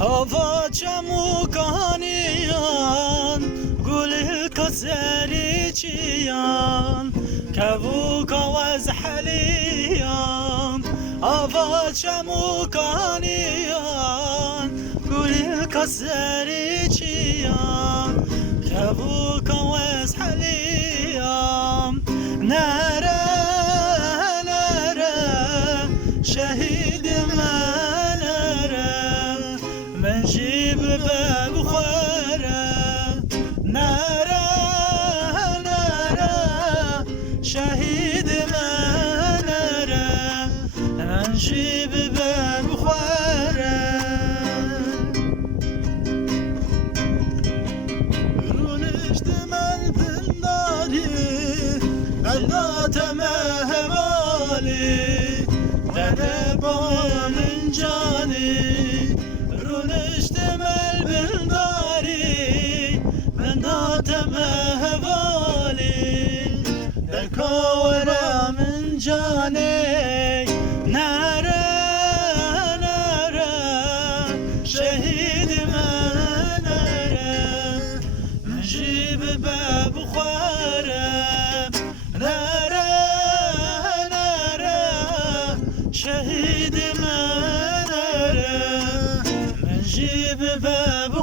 هوا چموکانیان گل کسری چیان کبو کواز حلیان هوا چموکانیان گل کسری چیان کبو کواز حلیان نره نره شهید من من جيب باب خوارة نارا نارا شهيد ما نارا من جيب باب خوارة رونشت من بالناري قلبات ما همالي غلبا من جاني اشتمل بالداري من داتم هوالي الكورة من جاني نارا نارا شهيد ما نارا نجيب باب خوارة نارا نارا شهيد ما جيب باب